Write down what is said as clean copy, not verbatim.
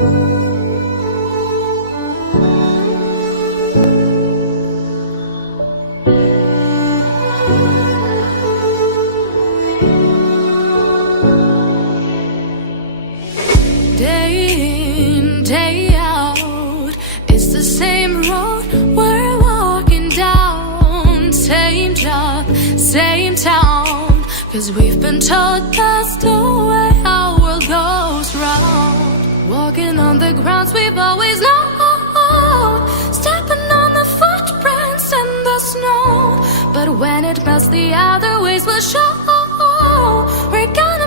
Day in, day out, it's the same road we're walking down. Same job, same town, 'cause we've been told that's the way our world goes round. Walking on the grounds we've always known, stepping on the footprints in the snow. But when it melts, the other ways will show. We're gonna